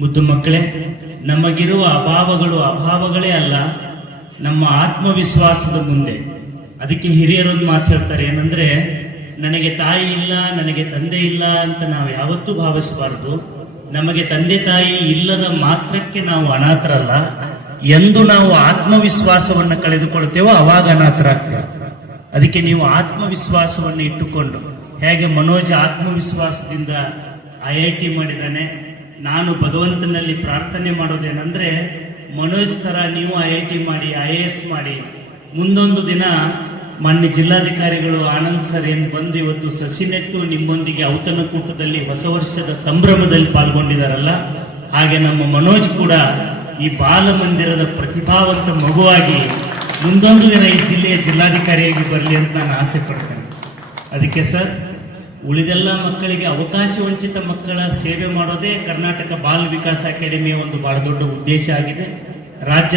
ಮುದ್ದು ಮಕ್ಕಳೇ, ನಮಗಿರುವ ಅಭಾವಗಳು ಅಭಾವಗಳೇ ಅಲ್ಲ, ನಮ್ಮ ಆತ್ಮವಿಶ್ವಾಸದ ಮುಂದೆ. ಅದಕ್ಕೆ ಹಿರಿಯರೊಂದು ಮಾತು ಹೇಳ್ತಾರೆ, ಏನಂದ್ರೆ, ನನಗೆ ತಾಯಿ ಇಲ್ಲ, ನನಗೆ ತಂದೆ ಇಲ್ಲ ಅಂತ ನಾವು ಯಾವತ್ತೂ ಭಾವಿಸಬಾರದು. ನಮಗೆ ತಂದೆ ತಾಯಿ ಇಲ್ಲದ ಮಾತ್ರಕ್ಕೆ ನಾವು ಅನಾಥರಲ್ಲ. ಎಂದು ನಾವು ಆತ್ಮವಿಶ್ವಾಸವನ್ನು ಕಳೆದುಕೊಳ್ತೇವೋ ಅವಾಗ ಅನಾಥರಾಗ್ತೇವೆ ಅದಕ್ಕೆ ನೀವು ಆತ್ಮವಿಶ್ವಾಸವನ್ನು ಇಟ್ಟುಕೊಂಡು, ಹೇಗೆ ಮನೋಜ್ ಆತ್ಮವಿಶ್ವಾಸದಿಂದ ಐ ಐ ಟಿ ಮಾಡಿದ್ದಾನೆ ನಾನು ಭಗವಂತನಲ್ಲಿ ಪ್ರಾರ್ಥನೆ ಮಾಡೋದೇನಂದ್ರೆ, ಮನೋಜ್ ತರ ನೀವು ಐ ಐ ಟಿ ಮಾಡಿ, ಐ ಎ ಎಸ್ ಮಾಡಿ. ಮುಂದೊಂದು ದಿನ ಮಾನ್ಯ ಜಿಲ್ಲಾಧಿಕಾರಿಗಳು ಆನಂದ್ ಸರ್ ಏನು ಬಂದು ಇವತ್ತು ಸಸಿ ನೆಟ್ಟು ನಿಮ್ಮೊಂದಿಗೆ ಔತಣಕೂಟದಲ್ಲಿ ಹೊಸ ವರ್ಷದ ಸಂಭ್ರಮದಲ್ಲಿ ಪಾಲ್ಗೊಂಡಿದ್ದಾರಲ್ಲ ಹಾಗೆ ನಮ್ಮ ಮನೋಜ್ ಕೂಡ ಈ ಬಾಲ ಮಂದಿರದ ಪ್ರತಿಭಾವಂತ ಮಗುವಾಗಿ ಮುಂದೊಂದು ದಿನ ಈ ಜಿಲ್ಲೆಯ ಜಿಲ್ಲಾಧಿಕಾರಿಯಾಗಿ ಬರಲಿ ಅಂತ ನಾನು ಆಸೆ ಪಡ್ತೇನೆ. ಅದಕ್ಕೆ ಸರ್ ಉಳಿದೆಲ್ಲ ಮಕ್ಕಳಿಗೆ ಅವಕಾಶ ವಂಚಿತ ಮಕ್ಕಳ ಸೇವೆ ಮಾಡೋದೇ ಕರ್ನಾಟಕ ಬಾಲ್ ವಿಕಾಸ ಅಕಾಡೆಮಿಯ ಒಂದು ಬಹಳ ದೊಡ್ಡ ಉದ್ದೇಶ ಆಗಿದೆ. ರಾಜ್ಯ